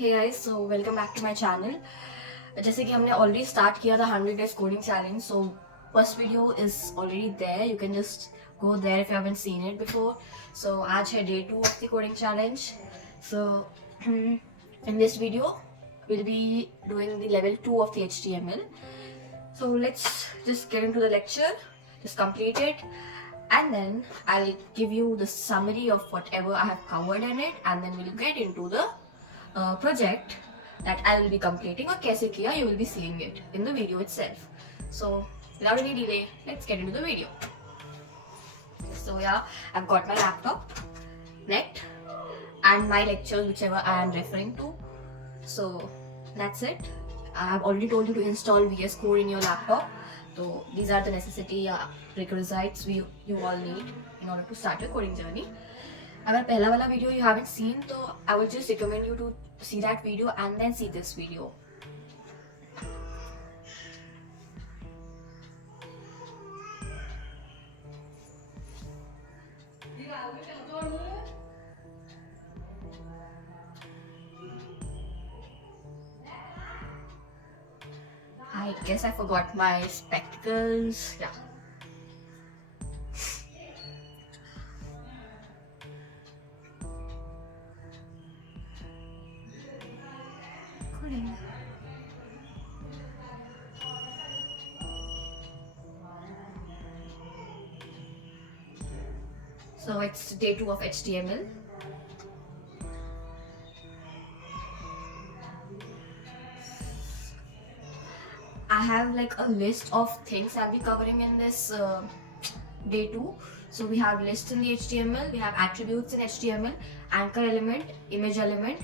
Hey guys, so welcome back to my channel. जैसे कि हमने ऑलरेडी स्टार्ट किया था 100 days coding challenge, so first video is already there, you can just go there if you haven't seen it before. So आज है day 2 of the coding challenge. So in this video we'll be doing the level 2 of the HTML. So let's just get into the lecture, just complete it, and then I'll give you the summary of whatever I have covered in it, and then we'll get into the project that I will be completing or kaise kiya, you will be seeing it in the video itself. So without any delay, let's get into the video. So yeah, I've got my laptop, net, and my lectures whichever I am referring to. So that's it. I have already told you to install VS Code in your laptop. So these are the necessity prerequisites you all need in order to start your coding journey. अगर पहला वाला video you haven't seen, तो I would just recommend you to see that video and then see this video. I guess I forgot my spectacles. Yeah. Coding. So it's day 2 of HTML. I have like a list of things I'll be covering in this day 2. So we have lists in the HTML, we have attributes in HTML, anchor element, image element,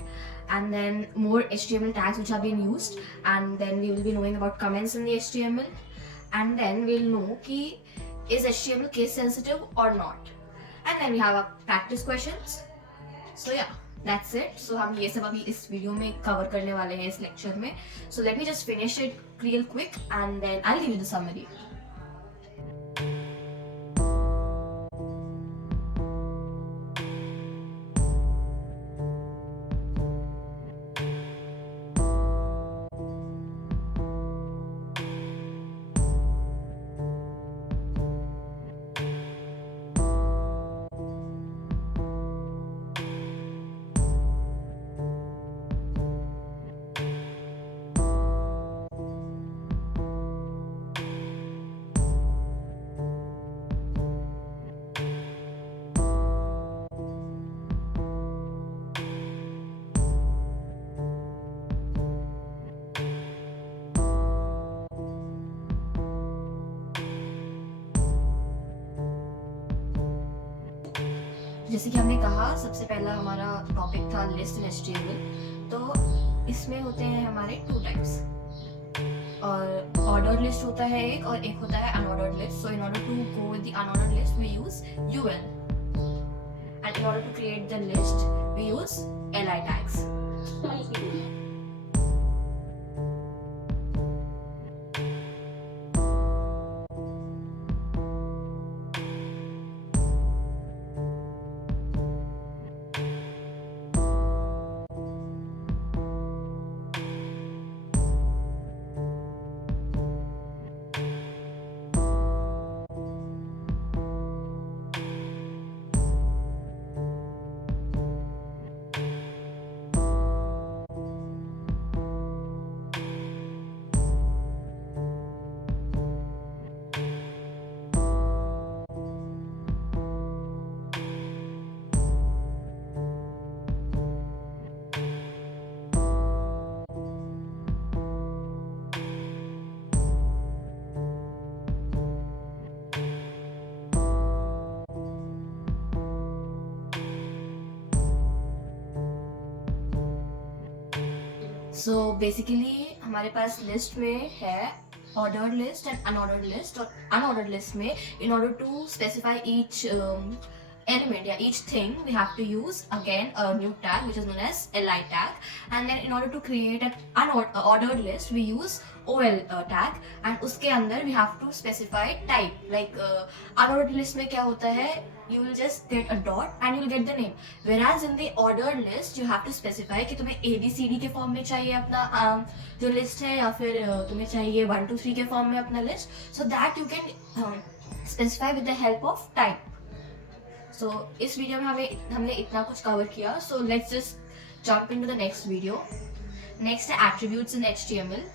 and then more HTML tags which are being used, and then we will be knowing about comments in the HTML, and then we'll know ki is HTML case sensitive or not, and then we have our practice questions. So yeah, that's it. So हम ये सब अभी इस वीडियो में कवर करने वाले हैं इस लेक्चर में. So let me just finish it real quick and then I'll give you the summary. जैसे कि हमने कहा, सबसे पहला हमारा टॉपिक था लिस्ट इन HTML. तो इसमें होते हैं हमारे 2 टाइप्स, और ऑर्डर्ड लिस्ट होता है एक, और एक होता है unordered list. So in order to go with the unordered list we use UL, and in order to create the list we use LI tags. So basically हमारे पास लिस्ट में है ordered list and unordered list, और unordered list में in order to specify each element, yeah, each thing we have to use again a new tag which is known as li tag, and then in order to create an unordered list we use ol tag, and उसके अंदर we have to specify type, like unordered list में क्या होता है, you will just get a dot and you will get the name, whereas in the ordered list you have to specify कि तुम्हें ABCD के फॉर्म में चाहिए अपना जो लिस्ट है, या फिर तुम्हें चाहिए 1 2 3 के फॉर्म में अपना list, so that you can specify with the help of type. So इस वीडियो में हमने इतना कुछ कवर किया, so let's just jump into the next video. Next है attributes in HTML.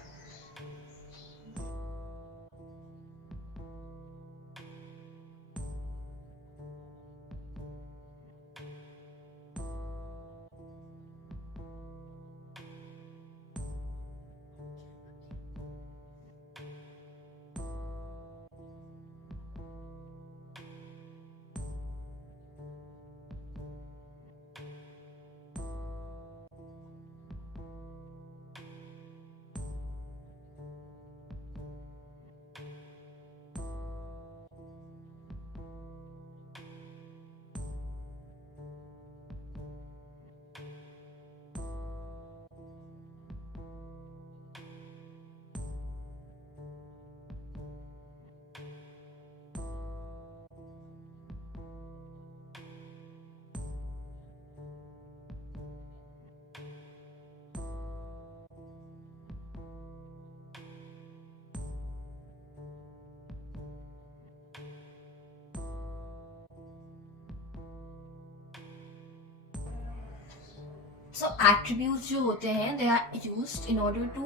So attributes जो होते हैं they are used in order to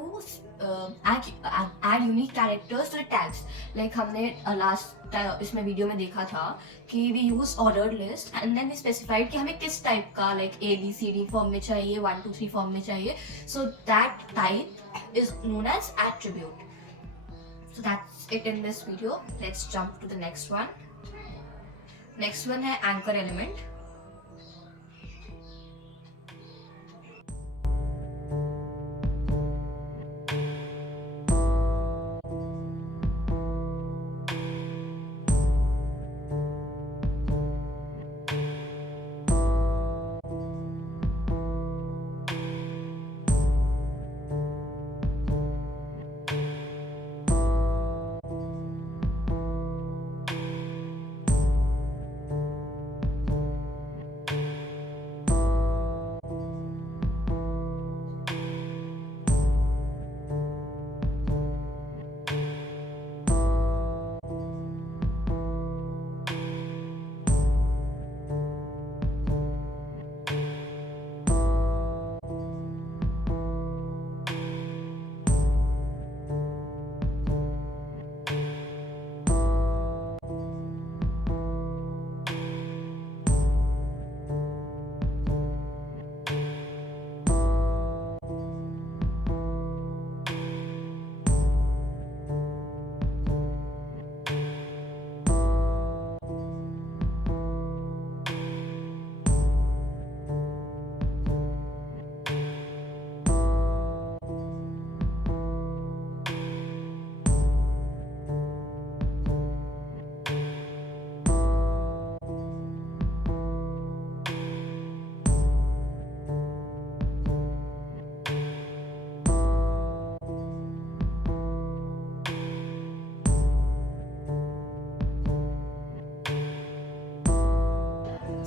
add unique characters to the tags. Like हमने last इसमें वीडियो में देखा था कि we use ordered list and then we specified कि हमें किस टाइप का like ABCD फॉर्म में चाहिए, 1 2 3 फॉर्म में चाहिए. So that type is known as attribute. So that's it in this video. Let's jump to the next one. Next one है anchor element.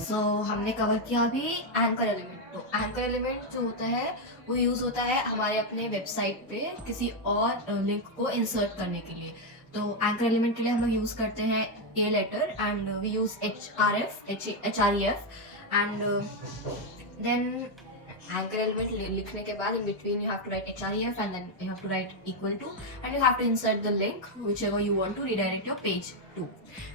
सो हमने कवर किया अभी एंकर एलिमेंट. तो एंकर एलिमेंट जो होता है वो यूज़ होता है हमारे अपने वेबसाइट पे किसी और लिंक को इंसर्ट करने के लिए. तो एंकर एलिमेंट के लिए हम लोग यूज़ करते हैं A letter and we use HREF and then anchor element लिखने के बाद in between you have to write HREF and then you have to write equal to and you have to insert the link whichever you want to redirect your page to.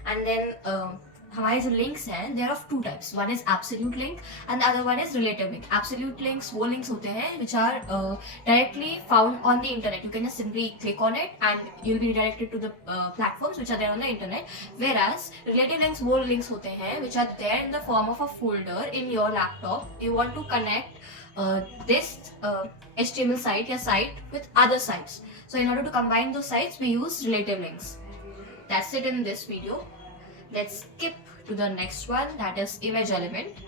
And then हमारे जो links हैं they are of two types. One is absolute link and other one is relative link. Absolute links वो links होते हैं which are directly found on the internet. You can just simply click on it and you will be redirected to the platforms which are there on the internet. Whereas relative links वो links होते हैं which are there in the form of a folder in your laptop. You want to connect this HTML site या site with other sites. So in order to combine those sites we use relative links. That's it in this video. Let's skip to the next one, that is image element.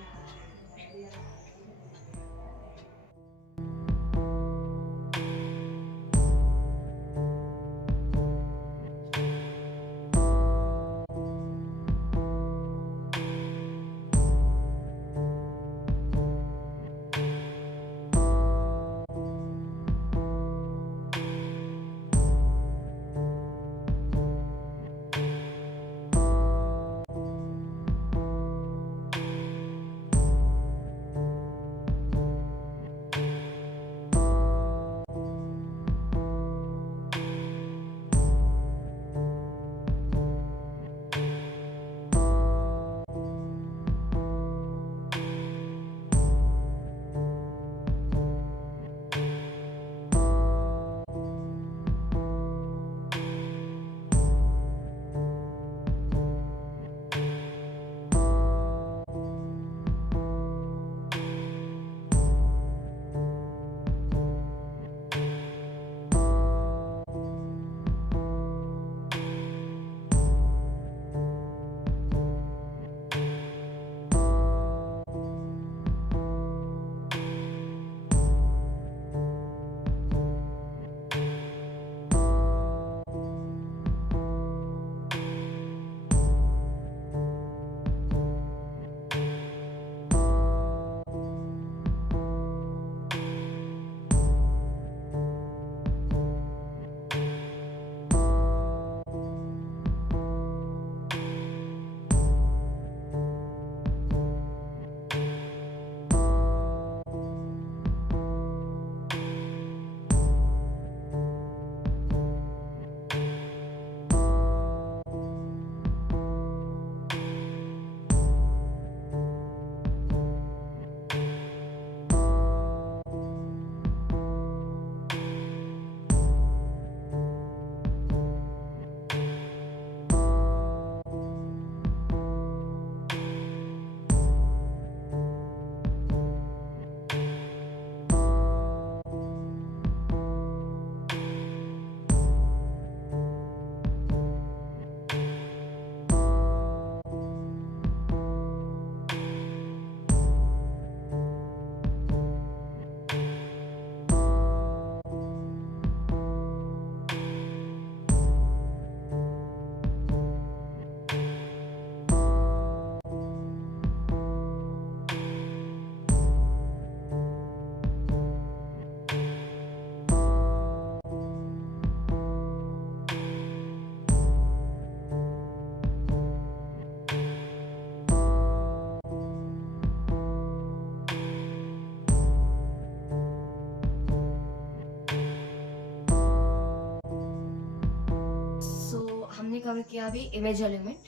हमने cover किया अभी image element.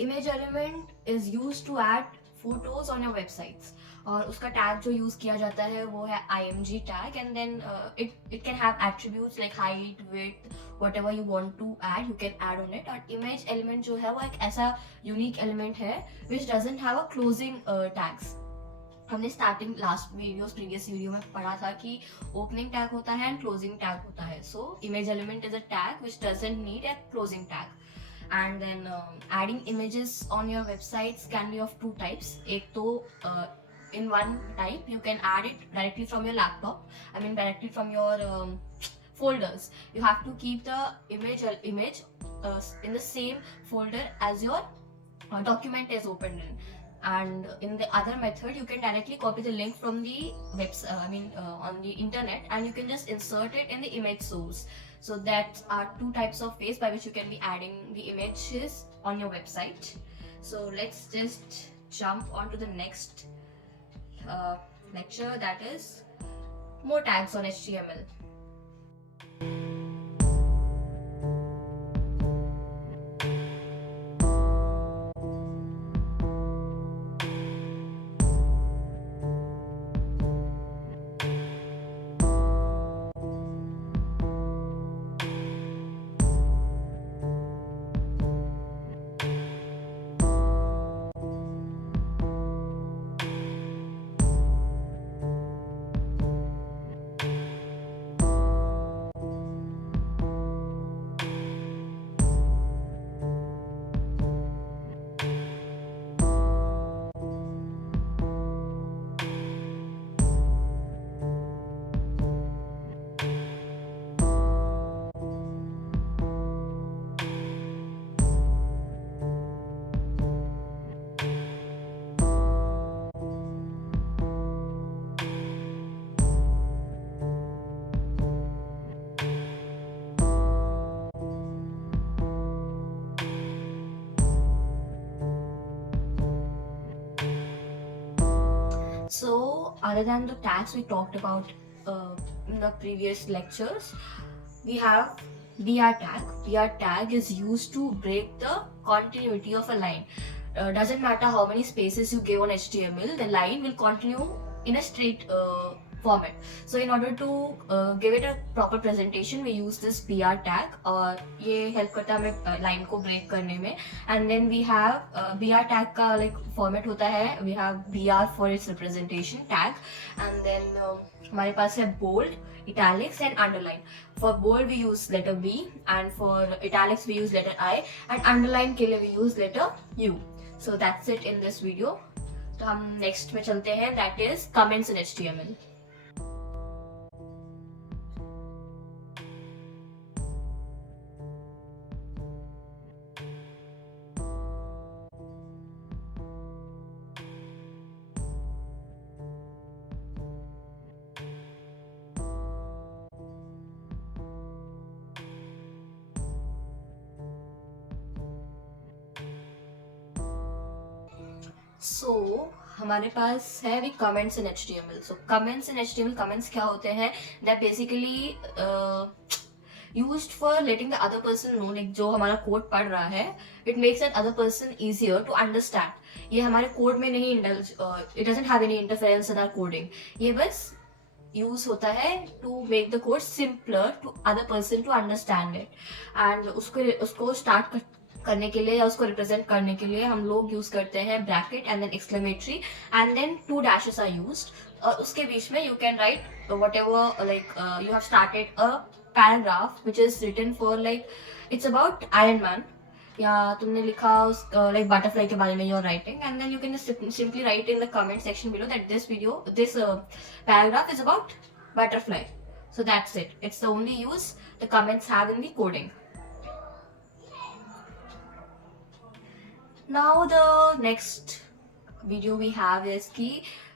Image element is use to add photos on your websites, और उसका टैग जो यूज किया जाता है वो है IMG tag, and then it can have attributes like height, width, whatever you want to add you can add on it. और image element जो है वो एक ऐसा यूनिक एलिमेंट है which doesn't have a closing tags. हमने starting last videos previous video में पढ़ा था कि ओपनिंग टैग होता है एंड क्लोजिंग टैग होता है. So image element is a tag which doesn't need a closing tag. And then adding images on your websites can be of two types. एक तो in one type you can add it directly from your laptop, I mean directly from your folders. You have to keep the image in the same folder as your document is opened in. And in the other method you can directly copy the link from the on the internet, and you can just insert it in the image source. So that are two types of ways by which you can be adding the images on your website. So let's just jump on to the next lecture, that is more tags on HTML. other than the tags we talked about in the previous lectures, we have BR tag. BR tag is used to break the continuity of a line. Doesn't matter how many spaces you give on HTML, the line will continue in a straight format. So in order to give it a proper presentation, we use this BR tag, और ये help करता है हमें line को break करने में. And then we have BR tag का like format होता है, we have BR for its representation tag, and then हमारे पास है bold, italics and underline. For bold we use letter B, and for italics we use letter I, and underline के लिए we use letter U. So that's it in this video. तो हम next में चलते हैं, that is comments in HTML. So हमारे पास है भी comments in HTML. So comments in HTML, comments क्या होते हैं? They're basically used for letting the other person know, like जो हमारा कोड पढ़ रहा है, it makes that other person easier to understand. ये हमारे कोड में नहीं it doesn't have any interference in our coding. ये बस यूज होता है to make the code simpler to other person to understand it. And उसको स्टार्ट करने के लिए या उसको रिप्रेजेंट करने के लिए हम लोग यूज करते हैं bracket and then exclamatory and then 2 dashes are used. और उसके बीच में you can write whatever, like you have started a paragraph which is written for like it's about Iron Man, या तुमने लिखा उस लाइक बटरफ्लाई के बारे में you are writing, and then you can simply write in the comment section below that this paragraph is about butterfly. So that's it. It's the only use the comments have in the coding. Now the next video we have is कि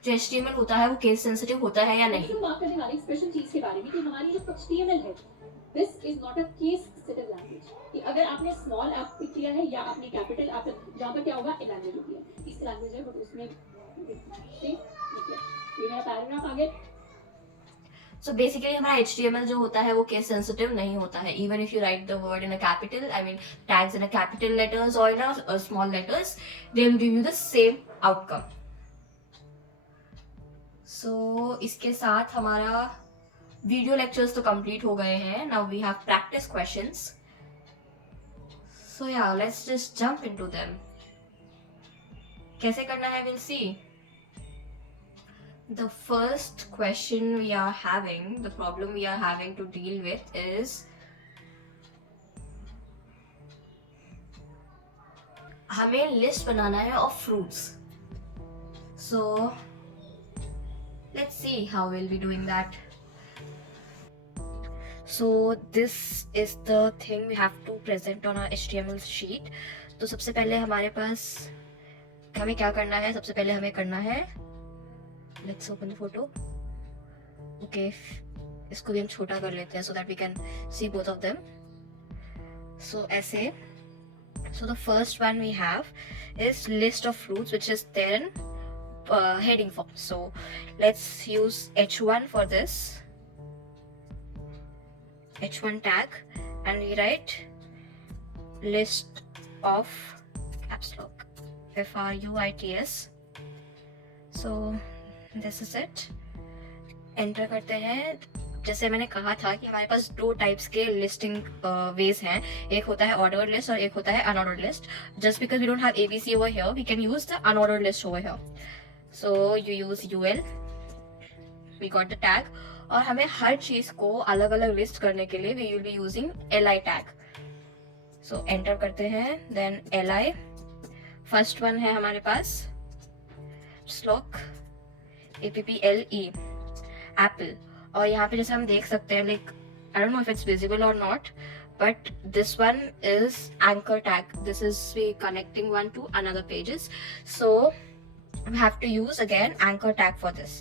जो HTML होता है वो case sensitive होता है या नहीं. हम बात करने वाली स्पेशल चीज के बारे में कि हमारी जो HTML है, this is not a case sensitive language. कि अगर आपने स्मॉल आप पिक किया है या आपने कैपिटल आप जहाँ पर क्या होगा लैंग्वेज होती है, इस लैंग्वेज है, बट उसमें से ये मेरा पैराग्राफ आगे. So basically हमारा HTML जो होता है वो केस सेंसिटिव नहीं होता है. Even if you write the word in a capital, I mean tags in a capital letters or in a small letters, they will give you the same outcome. So इसके साथ हमारा video lectures तो कंप्लीट हो गए हैं. Now we have practice questions. So yeah, let's just jump into them. कैसे करना है we'll see. The first question we are having, the problem we are having to deal with is हमें लिस्ट बनाना है of fruits. So let's see how we'll be doing that. So this is the thing we have to present on our HTML sheet. तो सबसे पहले हमारे पास हमें क्या करना है, सबसे पहले हमें करना है, let's open the photo. Okay, इसको भी हम छोटा कर लेते हैं so that we can see both of them. So ऐसे, so the first one we have is list of fruits which is there in heading form. So let's use H1 for this, H1 tag, and we write list of caps lock FRUITS. So this is it. Enter करते हैं. जैसे मैंने कहा था कि हमारे पास 2 टाइप्स के listing veg हैं. एक होता है ऑर्डर्ड लिस्ट और एक होता है unordered list. Just because we don't have ABC over here, we can use the unordered list over here. So you use UL, we got the tag, और हमें हर चीज को अलग अलग लिस्ट करने के लिए we will be using LI tag. So enter करते हैं. देन LI फर्स्ट वन है हमारे पास स्लॉक APPLE एप्पल. और यहाँ पे जैसे हम देख सकते हैं, like I don't know if it's visible or not, but this one is anchor tag. This is we connecting one to another pages. So we have to use again anchor tag for this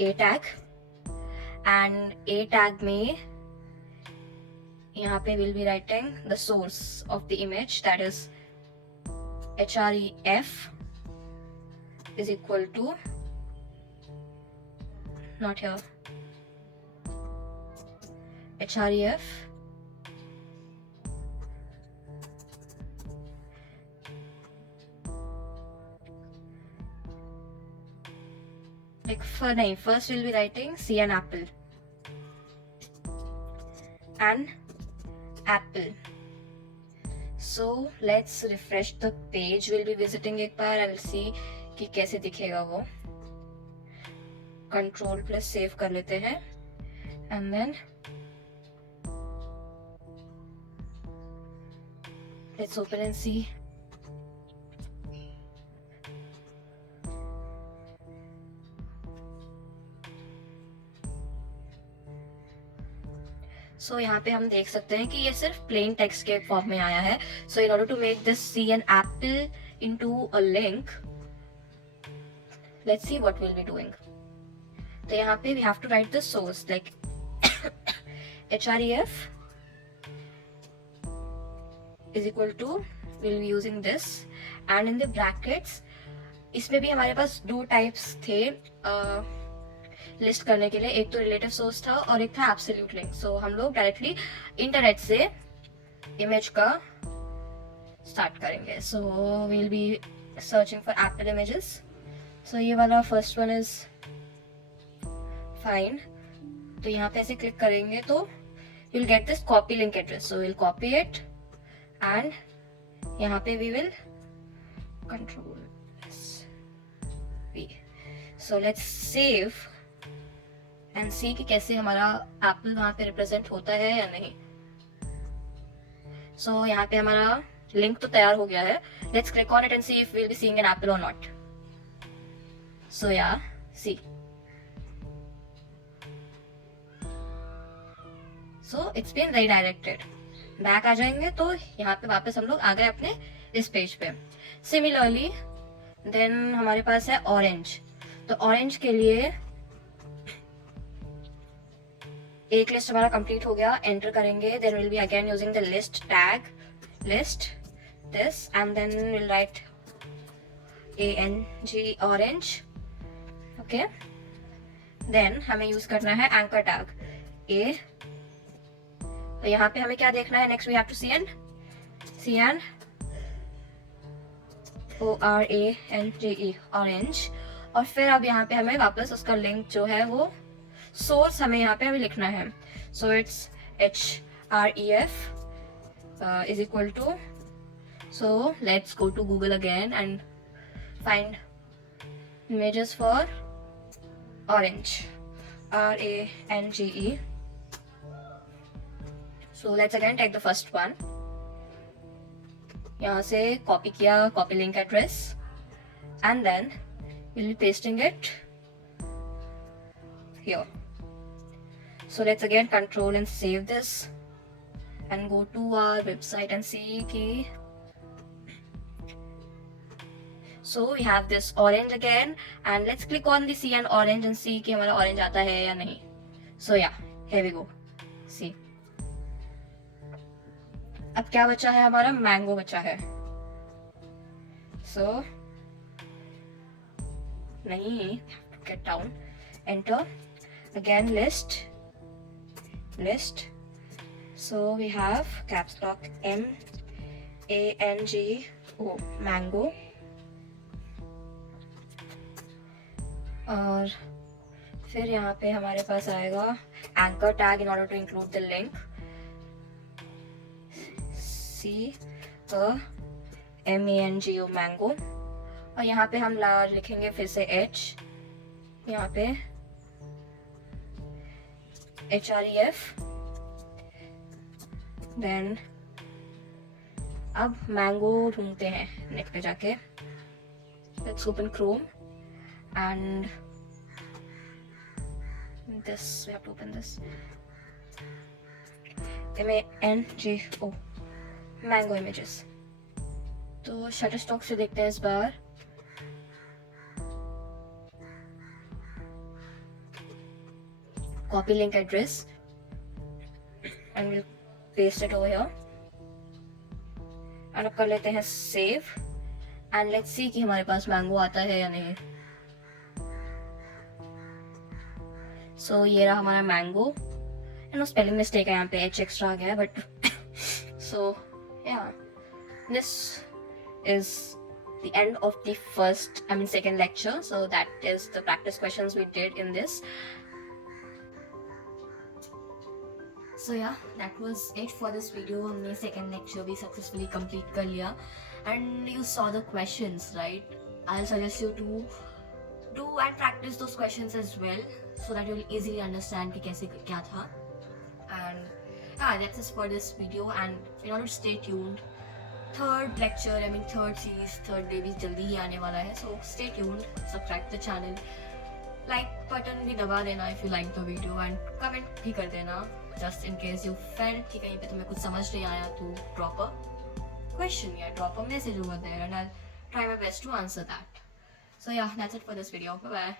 A tag. And A tag में यहाँ पे will be writing the source of the image, that is href is equal to not here. href, like first we'll be writing C and apple. An apple. So let's refresh the page. We'll be visiting एक बार and see कि कैसे दिखेगा वो. Control plus save कर लेते हैं and then let's open and see. सो यहाँ पे हम देख सकते हैं कि ये सिर्फ प्लेन टेक्स्ट के फॉर्म में आया है. So in order to make this see an apple into a link, let's see what will be doing. तो यहाँ पे we have to write the source like href is equal to, we'll be using this and in the brackets. इसमें भी हमारे पास दो टाइप्स थे लिस्ट करने के लिए. एक तो रिलेटिव सोर्स था और एक था एब्सोल्यूट लिंक. सो हम लोग डायरेक्टली इंटरनेट से इमेज का स्टार्ट करेंगे. So we'll be searching for apple images. So ये वाला फर्स्ट वन इज फाइन. तो यहाँ पे ऐसे क्लिक करेंगे तो you'll get this copy link address. So we'll copy it and यहाँ पे we will control V. So let's save and see कि कैसे हमारा एप्पल वहाँ पे रिप्रेजेंट होता है या नहीं. So यहाँ पे हमारा लिंक तो तैयार हो गया है. Let's click on it and see if we'll be seeing an apple or not. So yeah, see. So it's been redirected. Back आ जाएंगे तो यहाँ पे वापस हम लोग आ गए अपने इस पेज पे. सिमिलरली देन हमारे पास है ऑरेंज. तो ऑरेंज के लिए एक लिस्ट हमारा कंप्लीट हो गया. एंटर करेंगे. Then will be again using the list tag list this and then will write ANG orange. Okay. Then हमें यूज करना है एंकर टैग A. तो यहाँ पे हमें क्या देखना है next. We have to CN ORANGE orange. और फिर अब यहाँ पे हमें वापस उसका लिंक जो है वो सोर्स हमें यहाँ पे हमें लिखना है. So it's href is equal to. So let's go to Google again and find images for orange. RANGE. So let's again take the first one. यहाँ से कॉपी किया copy link address and then we'll be pasting it here. So let's again control and save this and go to our website and see कि so we have this orange again and let's click on the CN orange and see कि हमारा orange आता है या नहीं. So yeah, here we go. See. अब क्या बचा है हमारा मैंगो बचा है. So नहीं, get down, enter again list. So we have caps lock MANGO mango. और फिर यहाँ पे हमारे पास आएगा anchor tag in order to include the link. MANGO mango. और यहाँ पे हम लिखेंगे फिर से H. यहाँ पे href. देन अब मैंगो ढूंढते हैं नेट पे जाके. Let's open Chrome and this we have to open this MANGO mango images. तो शटरस्टॉक से देखते हैं इस बार. Copy link address and we'll paste it over here and अब कर लेते हैं सेव and let's see कि हमारे पास मैंगो आता है या नहीं. सो ये रहा हमारा मैंगो एंड स्पेलिंग मिस्टेक है, यहाँ पे एच एक्स्ट्रा आ गया है बट सो या this is the end of the second lecture. So that is the practice questions we did in this. So yeah, that was it for this video. हमने second lecture भी successfully complete कर लिया and you saw the questions, right? I'll suggest you to do and practice those questions as well so that you'll easily understand कि कैसे क्या था. And that's it for this video, and in order to stay tuned, third lecture, third day भी जल्दी ही आने वाला है. So stay tuned, subscribe the channel, like button भी दबा देना if you like the video, and comment भी कर देना just in case you felt कि कहीं पे तुम्हें कुछ समझ नहीं आया तो drop a question या drop a message over there and I'll try my best to answer that. So yeah, that's it for this video. Bye bye.